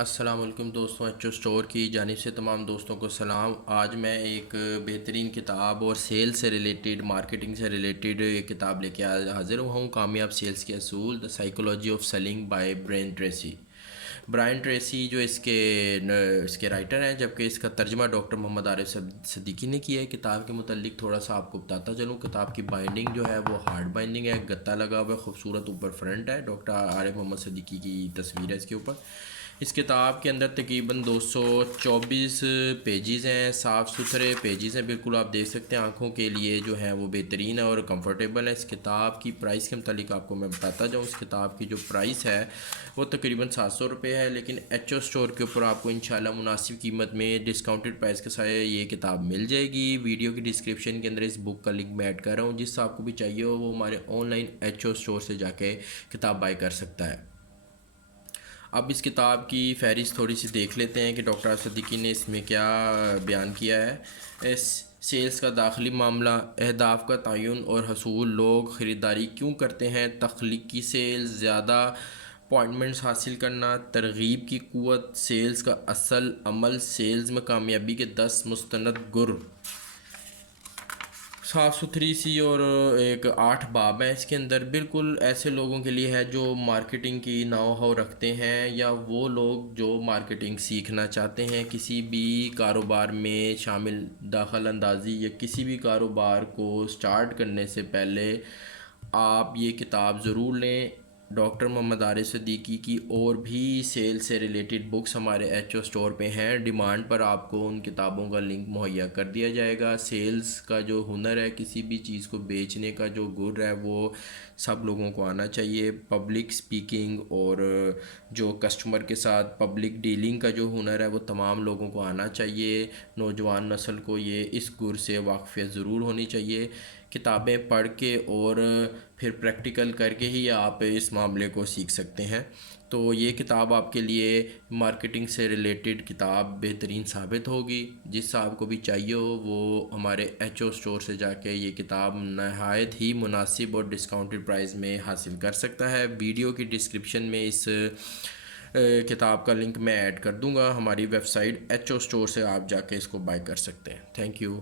السلام علیکم دوستوں، ایچ او اسٹور کی جانب سے تمام دوستوں کو سلام۔ آج میں ایک بہترین کتاب اور سیل سے ریلیٹڈ، مارکیٹنگ سے ریلیٹڈ ایک کتاب لے کے حاضر ہوں۔ کامیاب سیلز کے اصول، the psychology of selling by Brian Tracy. Brian Tracy جو اس کے رائٹر ہیں، جبکہ اس کا ترجمہ ڈاکٹر محمد عارف صدیقی نے کیا ہے۔ کتاب کے متعلق تھوڑا سا آپ کو بتاتا چلوں۔ کتاب کی بائنڈنگ جو ہے وہ ہارڈ بائنڈنگ ہے، گتا لگا ہوا ہے، خوبصورت اوپر فرنٹ ہے، ڈاکٹر عارف محمد صدیقی کی تصویر ہے اس کے اوپر۔ اس کتاب کے اندر تقریباً 224 پیجز ہیں، صاف ستھرے پیجز ہیں، بالکل آپ دیکھ سکتے ہیں، آنکھوں کے لیے جو ہے وہ بہترین ہے اور کمفرٹیبل ہے۔ اس کتاب کی پرائس کے متعلق آپ کو میں بتاتا جاؤں۔ اس کتاب کی جو پرائس ہے وہ تقریباً 700 روپے ہے، لیکن ایچ او اسٹور کے اوپر آپ کو انشاءاللہ مناسب قیمت میں ڈسکاؤنٹڈ پرائس کے ساتھ یہ کتاب مل جائے گی۔ ویڈیو کی ڈسکرپشن کے اندر اس بک کا لنک میں ایڈ کر رہا ہوں، جس سے آپ کو بھی چاہیے ہو وہ ہمارے online H O store سے جا کے کتاب بائی کر سکتا ہے۔ اب اس کتاب کی فہرست تھوڑی سی دیکھ لیتے ہیں کہ ڈاکٹر صدیقی نے اس میں کیا بیان کیا ہے۔ سیلز کا داخلی معاملہ، اہداف کا تعین اور حصول، لوگ خریداری کیوں کرتے ہیں، تخلیقی سیلز، زیادہ اپائنٹمنٹس حاصل کرنا، ترغیب کی قوت، سیلز کا اصل عمل، سیلز میں کامیابی کے 10 مستند گر۔ صاف ستھری سی اور ایک 8 باب ہیں اس کے اندر، بالکل ایسے لوگوں کے لیے ہے جو مارکیٹنگ کی نو ہو رکھتے ہیں، یا وہ لوگ جو مارکیٹنگ سیکھنا چاہتے ہیں، کسی بھی کاروبار میں شامل دخل اندازی یا کسی بھی کاروبار کو سٹارٹ کرنے سے پہلے آپ یہ کتاب ضرور لیں۔ ڈاکٹر محمد عارف صدیقی کی اور بھی سیل سے ریلیٹڈ بکس ہمارے ایچ او اسٹور پہ ہیں، ڈیمانڈ پر آپ کو ان کتابوں کا لنک مہیا کر دیا جائے گا۔ سیلز کا جو ہنر ہے، کسی بھی چیز کو بیچنے کا جو گر ہے، وہ سب لوگوں کو آنا چاہیے۔ پبلک سپیکنگ اور جو کسٹمر کے ساتھ پبلک ڈیلنگ کا جو ہنر ہے وہ تمام لوگوں کو آنا چاہیے۔ نوجوان نسل کو یہ اس گر سے واقفیت ضرور ہونی چاہیے۔ کتابیں پڑھ کے اور پھر پریکٹیکل کر کے ہی آپ اس معاملے کو سیکھ سکتے ہیں۔ تو یہ کتاب آپ کے لیے مارکیٹنگ سے ریلیٹڈ کتاب بہترین ثابت ہوگی۔ جس آپ کو بھی چاہیے ہو وہ ہمارے ایچ او اسٹور سے جا کے یہ کتاب نہایت ہی مناسب اور ڈسکاؤنٹڈ پرائز میں حاصل کر سکتا ہے۔ ویڈیو کی ڈسکرپشن میں اس کتاب کا لنک میں ایڈ کر دوں گا۔ ہماری website H O store سے آپ جا کے اس کو بائی کر سکتے ہیں۔ Thank you.